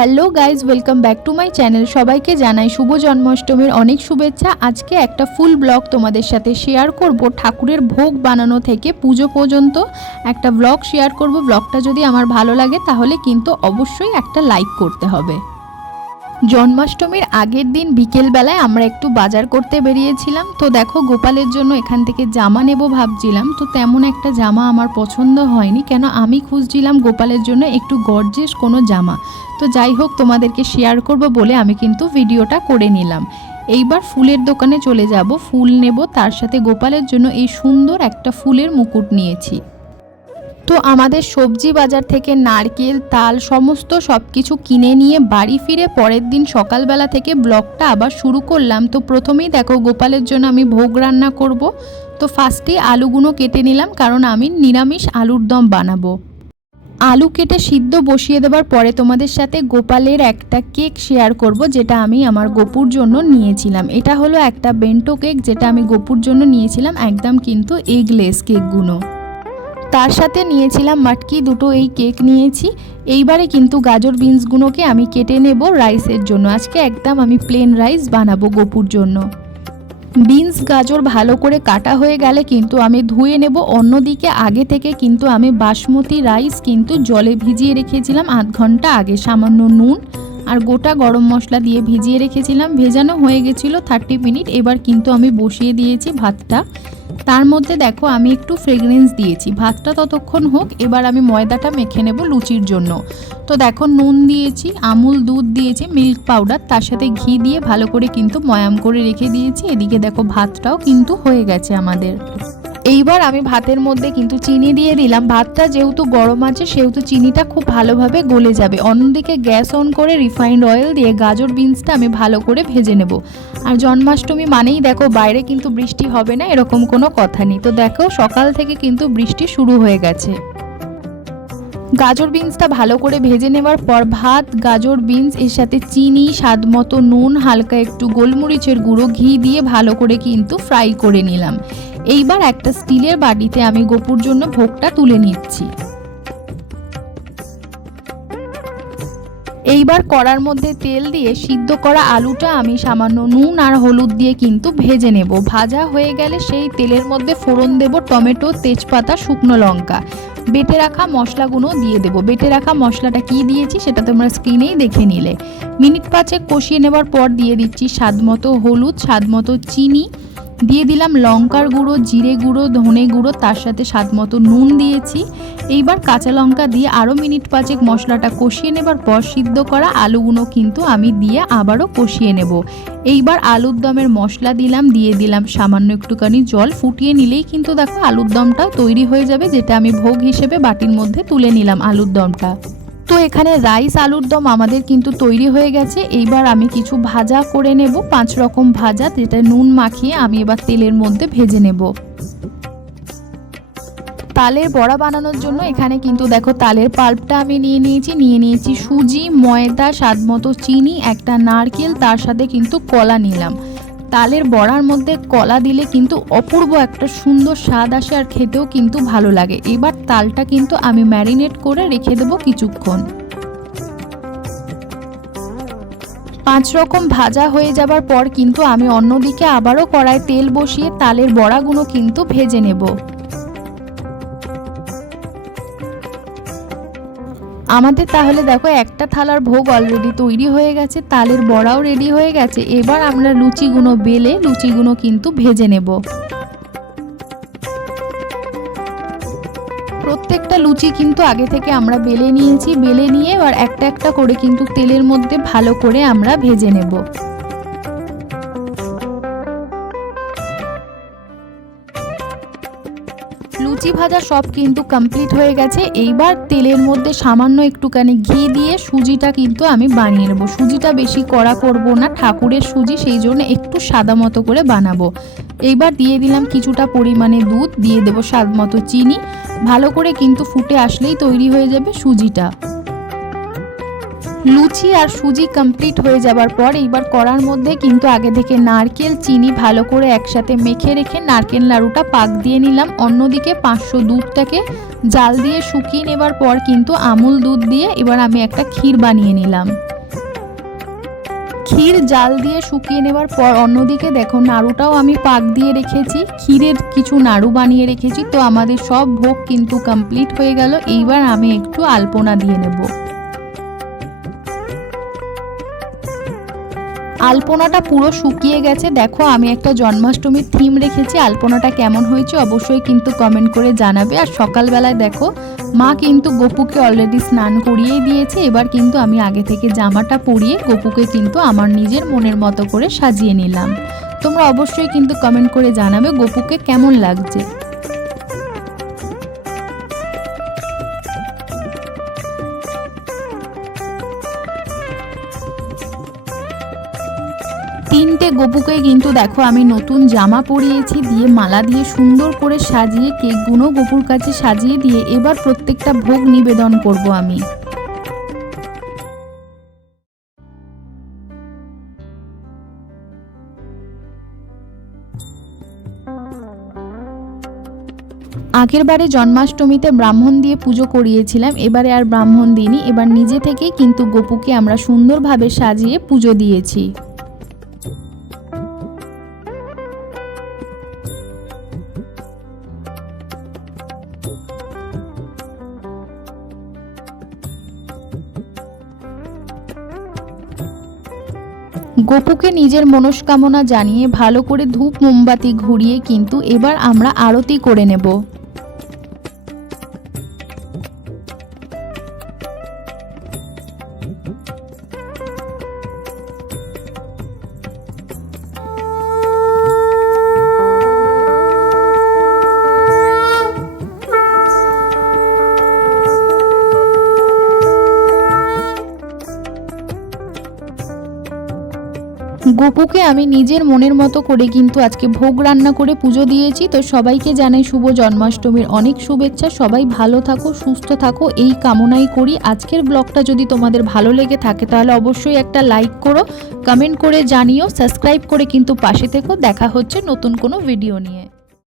Hello guys welcome back to my channel সবাইকে জানাই শুভ জন্মাষ্টমীর অনেক শুভেচ্ছা। আজকে একটা ফুল ব্লগ তোমাদের সাথে শেয়ার করব ঠাকুরের ভোগ বানানো থেকে পুজো পর্যন্ত। একটা ব্লগ শেয়ার করব। ব্লগটা যদি আমার ভালো লাগে তাহলে কিন্তু অবশ্যই একটা লাইক করতে হবে। জন্মাষ্টমীর আগের দিন বিকেলবেলায় আমরা একটু বাজার করতে বেরিয়েছিলাম। তো দেখো, গোপালের জন্য এখান থেকে জামা নেব ভাবছিলাম। তো তেমন একটা জামা আমার পছন্দ হয়নি। কেন, আমি খুঁজছিলাম গোপালের জন্য একটু গর্জেস কোনো জামা। তো যাই হোক, তোমাদেরকে শেয়ার করব বলে আমি কিন্তু ভিডিওটা করে নিলাম। এইবার ফুলের দোকানে চলে যাব। ফুল নেব, তার সাথে গোপালের জন্য এই সুন্দর একটা ফুলের মুকুট নিয়েছি। তো আমাদের সবজি বাজার থেকে নারকেল, তাল, সমস্ত সব কিছু কিনে নিয়ে বাড়ি ফিরে পরের দিন সকালবেলা থেকে ব্লগটা আবার শুরু করলাম। তো প্রথমেই দেখো গোপালের জন্য আমি ভোগ রান্না করব। তো ফার্স্টেই আলুগুলো কেটে নিলাম, কারণ আমি নিরামিষ আলুর দম বানাবো। আলু কেটে সিদ্ধ বসিয়ে দেওয়ার পরে তোমাদের সাথে গোপালের একটা কেক শেয়ার করব, যেটা আমি আমার গোপুর জন্য নিয়েছিলাম। এটা হলো একটা বেন্টো কেক, যেটা আমি গোপুর জন্য নিয়েছিলাম, একদম কিন্তু এগলেস কেকগুলো। তার সাথে নিয়েছিলাম মাটকি, দুটো এই কেক নিয়েছি। এইবারে কিন্তু গাজর বিনসগুলোকে আমি কেটে নেব রাইসের জন্য। আজকে একদম আমি প্লেন রাইস বানাবো গোপুর জন্য। বিনস গাজর ভালো করে কাটা হয়ে গেলে কিন্তু আমি ধুয়ে নেব। অন্যদিকে আগে থেকে কিন্তু আমি বাসমতি রাইস কিন্তু জলে ভিজিয়ে রেখেছিলাম আধ ঘণ্টা আগে, সামান্য নুন আর গোটা গরম মশলা দিয়ে ভিজিয়ে রেখেছিলাম। ভেজানো হয়ে গেছিল থার্টি মিনিট এবার কিন্তু আমি বসিয়ে দিয়েছি ভাতটা। তার মধ্যে দেখো আমি একটু ফ্রেগরেন্স দিয়েছি। ভাতটা ততক্ষণ হোক, এবার আমি ময়দাটা মেখে নেব লুচির জন্য। তো দেখো নুন দিয়েছি, আমুল দুধ দিয়েছি মিল্ক পাউডার তার সাথে ঘি দিয়ে ভালো করে কিন্তু ময়াম করে রেখে দিয়েছি। এদিকে দেখো ভাতটাও কিন্তু হয়ে গেছে আমাদের। এইবার আমি ভাতের মধ্যে কিন্তু চিনি দিয়ে দিলাম। ভাতটা যেহেতু গরম আছে, সেহেতু চিনিটা খুব ভালোভাবে গলে যাবে। অন্যদিকে গ্যাস অন করে রিফাইন্ড অয়েল দিয়ে গাজর বিনসটা আমি ভালো করে ভেজে নেব। আর জন্মাষ্টমী মানেই দেখো, বাইরে কিন্তু বৃষ্টি হবে না, এরকম কোনো কথা নেই। তো দেখো, সকাল থেকে কিন্তু বৃষ্টি শুরু হয়ে গেছে। গাজর বিনসটা ভালো করে ভেজে নেওয়ার পর ভাত, গাজর বিনস, এর সাথে চিনি, স্বাদ মতো নুন, হালকা একটু গোলমরিচের গুঁড়ো, ঘি দিয়ে ভালো করে কিন্তু ফ্রাই করে নিলাম। এইবার একটা স্টিলের বাটিতে আমি গোপুর জন্য ভোগটা তুলে নিচ্ছি। এইবার কড়ার মধ্যে তেল দিয়ে সিদ্ধ করা আলুটা আমি সামান্য নুন আর হলুদ দিয়ে কিন্তু ভেজে নেব। ভাজা হয়ে গেলে সেই তেলের মধ্যে ফোড়ন দেব টমেটো, তেজপাতা, শুকনো লঙ্কা। বেটে রাখা মশলাগুলো দিয়ে দেব। বেটে রাখা মশলাটা কি দিয়েছি সেটা তোমরা স্ক্রিনেই দেখে নিলে। মিনিট পাঁচেক কষিয়ে নেবার পর দিয়ে দিচ্ছি স্বাদ মতো হলুদ স্বাদ মতো চিনি দিয়ে দিলাম লঙ্কার গুঁড়ো, জিরে গুঁড়ো, ধনে গুঁড়ো, তার সাথে স্বাদ মতো নুন দিয়েছি। এইবার কাঁচা লঙ্কা দিয়ে আরও মিনিট পাঁচেক মশলাটা কষিয়ে নেবার পর সিদ্ধ করা আলুগুলো কিন্তু আমি দিয়ে আবারও কষিয়ে নেব। এইবার আলুর দমের মশলা দিলাম, দিয়ে দিলাম সামান্য একটুখানি জল। ফুটিয়ে নিলেই কিন্তু দেখো আলুর দমটা তৈরি হয়ে যাবে, যেটা আমি ভোগ হিসেবে বাটির মধ্যে তুলে নিলাম আলুর দমটা। তো এখানে রাইস আলুর দম আমাদের কিন্তু তৈরি হয়ে গেছে। এইবার আমি কিছু ভাজা করে নেব, পাঁচ রকম ভাজা, যেটা নুন মাখিয়ে আমি এবার তেলের মধ্যে ভেজে নেব। তালের বড়া বানানোর জন্য এখানে কিন্তু দেখো তালের পাল্পটা আমি নিয়ে নিয়েছি নিয়ে নিয়েছি সুজি, ময়দা স্বাদ মতো চিনি, একটা নারকেল, তার সাথে কিন্তু কলা নিলাম। তালের বড়ার মধ্যে কলা দিলে কিন্তু অপূর্ব একটা সুন্দর স্বাদ আসে আর খেতেও কিন্তু ভালো লাগে। এবার তালটা কিন্তু আমি ম্যারিনেট করে রেখে দেবো কিছুক্ষণ। পাঁচ রকম ভাজা হয়ে যাবার পর কিন্তু আমি অন্যদিকে আবারও কড়ায় তেল বসিয়ে তালের বড়াগুলো কিন্তু ভেজে নেব। আমাদের তাহলে দেখো একটা থালার ভোগ অলরেডি তৈরি হয়ে গেছে, তালের বড়াও রেডি হয়ে গেছে, এবার আমরা লুচিগুলো বেলে লুচিগুলো কিন্তু ভেজে নেব। প্রত্যেকটা লুচি কিন্তু আগে থেকে আমরা বেলে নিয়েছি, বেলে নিয়ে এবার একটা একটা করে কিন্তু তেলের মধ্যে ভালো করে আমরা ভেজে নেব। লুচি ভাজা সব কিন্তু কমপ্লিট হয়ে গেছে। এইবার তেলের মধ্যে সামান্য একটুখানি ঘি দিয়ে সুজিটা কিন্তু আমি বানিয়ে নেব। সুজিটা বেশি কড়া করব না, ঠাকুরের সুজি, সেই জন্য একটু সাদা মতো করে বানাবো। এইবার দিয়ে দিলাম কিছুটা পরিমাণে দুধ, দিয়ে দেবো স্বাদ মতো চিনি। ভালো করে কিন্তু ফুটে আসলেই তৈরি হয়ে যাবে সুজিটা। লুচি আর সুজি কমপ্লিট হয়ে যাবার পর এইবার কড়ার মধ্যে কিন্তু আগে থেকে নারকেল, চিনি ভালো করে একসাথে মেখে রেখে নারকেল নাড়ুটা পাক দিয়ে নিলাম। অন্যদিকে পাঁচশো দুধটাকে জাল দিয়ে শুকিয়ে নেবার পর কিন্তু আমুল দুধ দিয়ে এবার আমি একটা ক্ষীর বানিয়ে নিলাম। ক্ষীর জাল দিয়ে শুকিয়ে নেবার পর অন্যদিকে দেখো নাড়ুটাও আমি পাক দিয়ে রেখেছি। ক্ষীরের কিছু নাড়ু বানিয়ে রেখেছি। তো আমাদের সব ভোগ কিন্তু কমপ্লিট হয়ে গেল। এইবার আমি একটু আলপনা দিয়ে নেব। আলপনাটা পুরো শুকিয়ে গেছে। দেখো, আমি একটা জন্মাষ্টমীর থিম রেখেছি। আলপনাটা কেমন হয়েছে অবশ্যই কিন্তু কমেন্ট করে জানাবে। আর সকালবেলায় দেখো, মা কিন্তু গপুকে অলরেডি স্নান করিয়েই দিয়েছে। এবার কিন্তু আমি আগে থেকে জামাটা পরিয়ে গপুকে কিন্তু আমার নিজের মনের মতো করে সাজিয়ে নিলাম। তোমরা অবশ্যই কিন্তু কমেন্ট করে জানাবে গপুকে কেমন লাগছে। তিনটে গপুকে কিন্তু দেখো আমি নতুন জামা পরিয়েছি, দিয়ে মালা দিয়ে সুন্দর করে সাজিয়ে কেকগুলো গপুর কাছে সাজিয়ে দিয়ে এবার প্রত্যেকটা ভোগ নিবেদন করব আমি। আগের বারে জন্মাষ্টমীতে ব্রাহ্মণ দিয়ে পুজো করিয়েছিলাম, এবারে আর ব্রাহ্মণ দিইনি, এবার নিজে থেকেই কিন্তু গপুকে আমরা সুন্দরভাবে সাজিয়ে পুজো দিয়েছি। গপুকে নিজের মনস্কামনা জানিয়ে ভালো করে ধূপ মোমবাতি ঘুরিয়ে কিন্তু এবার আমরা আরতি করে নেব। গোপুকে আমি নিজের মনের মতো করে কিন্তু আজকে ভোগ রান্না করে পুজো দিয়েছি। তো সবাইকে জানাই শুভ জন্মাষ্টমীর অনেক শুভেচ্ছা। সবাই ভালো থাকো, সুস্থ থাকো। এই কামনাই করি। আজকের ব্লগটা যদি তোমাদের ভালো লেগে থাকে তাহলে অবশ্যই একটা লাইক করো কমেন্ট করে জানিও, সাবস্ক্রাইব করে কিন্তু পাশে থেকো। দেখা হচ্ছে নতুন কোনো ভিডিও নিয়ে।